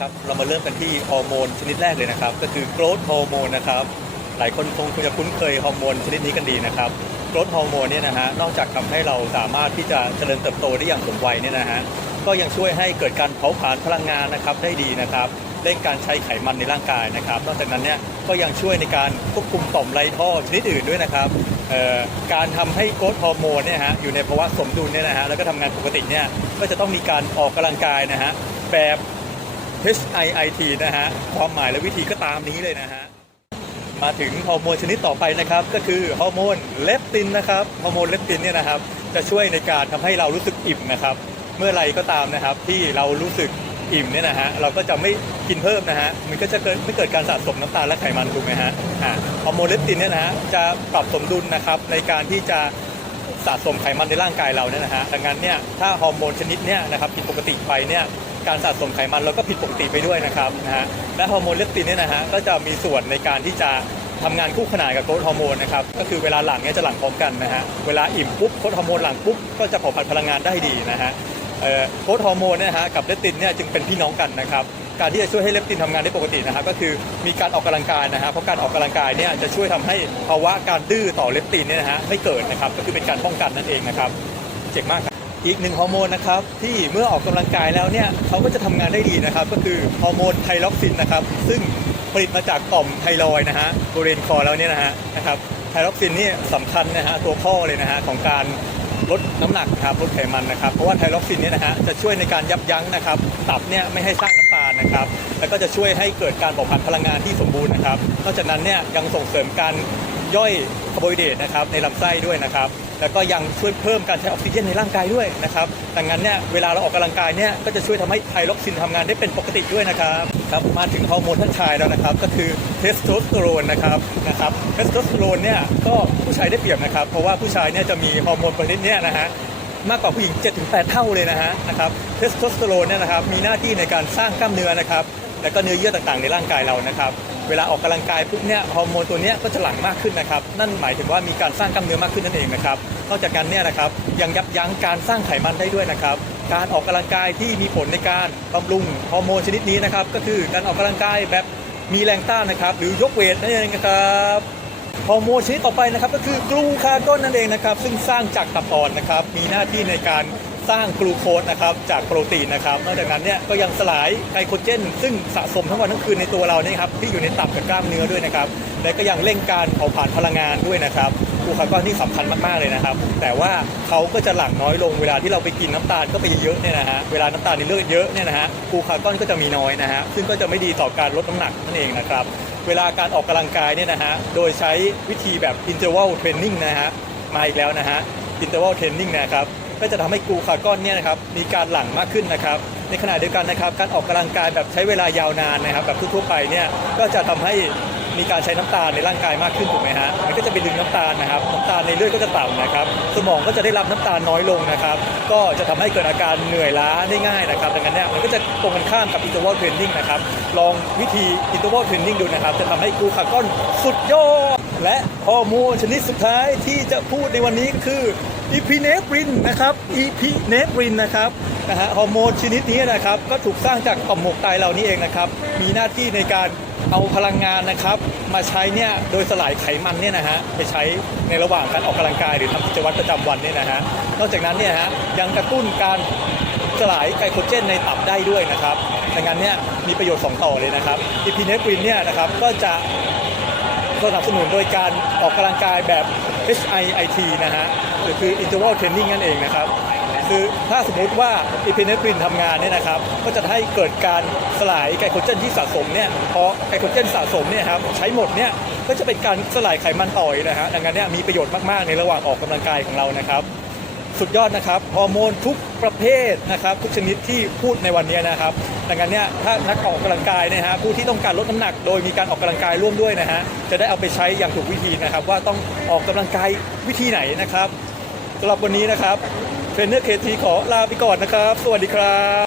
ครับ เรามาเริ่มกันที่ฮอร์โมนชนิดแรกเลยนะครับ ก็คือ growth hormone นะครับ หลายคนคงคงจะคุ้นเคยฮอร์โมนชนิดนี้กันดีนะครับ growth hormone เนี่ยนะฮะ นอกจากทำให้เราสามารถที่จะเจริญเติบโตได้อย่างสมวัยเนี่ยนะฮะ ก็ยังช่วยให้เกิดการเผาผลาญพลังงานนะครับได้ดีนะครับเร่งการใช้ไขมันในร่างกายนะครับ นอกจากนั้นเนี่ยก็ยังช่วยในการควบคุมต่อมไรท่อชนิดอื่นด้วยนะครับการทำให้โกรทฮอร์โมนเนี่ยฮะอยู่ในภาวะสมดุลเนี่ยนะฮะแล้วก็ทำงานปกติเนี่ยก็จะต้องมีการออกกำลังกายนะฮะแบบ HIIT นะฮะ ความหมายและวิธีก็ตามนี้เลยนะฮะ มาถึงฮอร์โมนชนิดต่อไปนะครับ ก็คือฮอร์โมนเลปตินนะครับ ฮอร์โมนเลปตินเนี่ยนะครับ จะช่วยในการทำให้เรารู้สึกอิ่มนะครับ เมื่อไรก็ตามนะครับที่เรารู้สึกอิ่มเนี่ยนะฮะ เราก็จะไม่กินเพิ่มนะฮะ มันก็จะเกิดไม่เกิดการสะสมน้ำตาลและไขมันถูกไหมฮะฮอร์โมนเลปตินเนี่ยนะฮะ จะปรับสมดุลนะครับในการที่จะสะสมไขมันในร่างกายเราเนี่ยนะฮะ ดังนั้นเนี่ย ถ้าฮอร์โมนชนิดเนี้ยนะครับผิดปกติไปเนี่ย การสะสมไขมันเราก็ผิดปกติไปด้วยนะครับนะฮะและฮอร์โมนเลปตินเนี่ยนะฮะก็จะมีส่วนในการที่จะทำงานคู่ขนานกับโกรทฮอร์โมนนะครับก็คือเวลาหลังเนี่ยจะหลังพร้อมกันนะฮะเวลาอิ่มปุ๊บโกรทฮอร์โมนหลังปุ๊บก็จะเผาผลาญพลังงานได้ดีนะฮะเอ่อโกรทฮอร์โมนเนี่ยนะฮะกับเลปตินเนี่ยจึงเป็นพี่น้องกันนะครับการที่จะช่วยให้เลปตินทำงานได้ปกตินะครับก็คือมีการออกกำลังกายนะฮะเพราะการออกกำลังกายเนี่ยจะช่วยทำให้ภาวะการดื้อต่อเลปตินเนี่ยนะฮะไม่เกิดนะครับก็คือเป็นการป้องกันนั่นเองนะครับเจ๋งมากครับ อีกหนึ่งฮอร์โมนนะครับที่เมื่อออกกำลังกายแล้วเนี่ยเขาก็จะทำงานได้ดีนะครับ ก็คือฮอร์โมนไทรอกซินนะครับ ซึ่งผลิตมาจากต่อมไทรอยนะฮะบริเวณคอแล้วเนี่ยนะฮะนะครับไทรอกซินนี่สำคัญนะฮะตัวพ่อเลยนะฮะของการลดน้ำหนักนะครับลดไขมันนะครับ เพราะว่าไทรอกซินเนี่ยนะฮะจะช่วยในการยับยั้งนะครับตับเนี่ยไม่ให้สร้างน้ำตาลนะครับ แล้วก็จะช่วยให้เกิดการเผาผลาญพลังงานที่สมบูรณ์นะครับนอกจากนั้นเนี่ยยังส่งเสริมการย่อยคาร์โบไฮเดรตนะครับในลำไส้ด้วยนะครับ แล้วก็ยังช่วยเพิ่มการใช้ออกซิเจนในร่างกายด้วยนะครับดังนั้นเนี่ยเวลาเราออกกำลังกายเนี่ยก็จะช่วยทำให้ไทรอกซินทำงานได้เป็นปกติด้วยนะครับครับมาถึงฮอร์โมนท่านชายแล้วนะครับ ก็คือเทสโทสเตอโรนนะครับนะครับเทสโทสเตอโรนเนี่ยก็ผู้ชายได้เปรียบนะครับ เพราะว่าผู้ชายเนี่ยจะมีฮอร์โมนประเภทนี้นะฮะมากกว่าผู้หญิง 7-8 เท่าเลยนะฮะนะครับเทสโทสเตอโรนเนี่ยนะครับมีหน้าที่ในการสร้างกล้ามเนื้อนะครับ แล้วก็เนื้อเยื่อต่างๆ ในร่างกายเรานะครับ เวลาออกกำลังกายปุ๊บเนี่ยฮอร์โมนตัวเนี้ยก็จะหลั่งมากขึ้นนะครับนั่นหมายถึงว่ามีการสร้างกล้ามเนื้อมากขึ้นนั่นเองนะครับนอกจากนั้นเนี่ยนะครับยังยับยั้งการสร้างไขมันได้ด้วยนะครับการออกกำลังกายที่มีผลในการบำรุงฮอร์โมนชนิดนี้นะครับก็คือการออกกำลังกายแบบมีแรงต้านนะครับหรือยกเวทนั่นเองนะครับ ฮอร์โมนชนิดต่อไปนะครับก็คือกลูคาโกนนั่นเองนะครับซึ่งสร้างจากตับอ่อนนะครับมีหน้าที่ในการสร้างกลูโคสนะครับจากโปรตีนนะครับนอกจากนั้นเนี่ยก็ยังสลายไกลโคเจน ซึ่งสะสมทั้งวันทั้งคืนในตัวเราเนี่ยครับที่อยู่ในตับกับกล้ามเนื้อด้วยนะครับและก็ยังเร่งการเผาผลาญพลังงานด้วยนะครับกลูคาโกนที่สำคัญมากๆเลยนะครับ แต่ว่าเขาก็จะหลั่งน้อยลงเวลาที่เราไปกินน้ำตาลก็ไปเยอะเนี่ยนะฮะเวลาน้ำตาลในเลือดเยอะเนี่ยนะฮะกลูคาโกนก็จะมีน้อยนะฮะซึ่งก็จะไม่ดีต่อการลดน้ำหนักนั่นเองนะครับ เวลาการออกกำลังกายเนี่ยนะฮะ โดยใช้วิธีแบบ interval training นะฮะ มาอีกแล้วนะฮะ interval training นะครับ ก็จะทำให้กลูคาร์กอนเนี่ยนะครับมีการหลั่งมากขึ้นนะครับ ในขณะเดียวกันนะครับ การออกกำลังกายแบบใช้เวลายาวนานนะครับแบบทั่วไปเนี่ย ก็จะทำให้ มีการใช้น้ำตาลในร่างกายมากขึ้นถูกไหมฮะมันก็จะไปดึงน้ำตาลนะครับน้ำตาลในเลือดก็จะต่ำนะครับสมองก็จะได้รับน้ำตาลน้อยลงนะครับก็จะทำให้เกิดอาการเหนื่อยล้าได้ง่ายนะครับดังนั้นเนี่ยมันก็จะตรงกันข้ามกับ interval training นะครับลองวิธี interval training ดูนะครับจะทำให้กลูคาร์กอนสุดยอดและฮอร์โมนชนิดสุดท้ายที่จะพูดในวันนี้ก็คืออีพีเนฟรินนะครับอีพีเนฟรินนะครับนะฮะฮอร์โมนชนิดนี้นะครับก็ถูกสร้างจากต่อมหมวกไตเรานี่เองนะครับมีหน้าที่ในการ เอาพลังงานนะครับ มาใช้เนี่ยโดยสลายไขมันเนี่ยนะฮะไปใช้ในระหว่างการออกกำลังกายหรือทำกิจวัตรประจำวันเนี่ยนะฮะนอกจากนั้นเนี่ยฮะยังกระตุ้นการสลายไกลโคเจนในตับได้ด้วยนะครับดังนั้นเนี่ยมีประโยชน์สองต่อเลยนะครับอีพีเนฟรินเนี่ยนะครับก็จะสนับสนุนโดยการออกกำลังกายแบบ HIIT นะฮะหรือคือ interval training นั่นเองนะครับ คือถ้าสมมุติว่า epinephrine ทำงานเนี่ยนะครับก็จะให้เกิดการสลายไกลโคเจนที่สะสมเนี่ยพอไกลโคเจนสะสมเนี่ยครับใช้หมดเนี่ยก็จะเป็นการสลายไขมันต่อยนะฮะดังนั้นเนี่ยมีประโยชน์มากๆในระหว่างออกกำลังกายของเรานะครับ สุดยอดนะครับฮอร์โมนทุกประเภทนะครับทุกชนิดที่พูดในวันนี้นะครับ ดังนั้นเนี่ยถ้านักออกกำลังกายนะฮะผู้ที่ต้องการลดน้ำหนัก โดยมีการออกกำลังกายร่วมด้วยนะฮะจะได้เอาไปใช้อย่างถูกวิธีนะครับ ว่าต้องออกกำลังกายวิธีไหนนะครับำหรับวันนี้นะครับเทรนเนอร์เคทีขอลาไปก่อนนะครับ สวัสดีครับ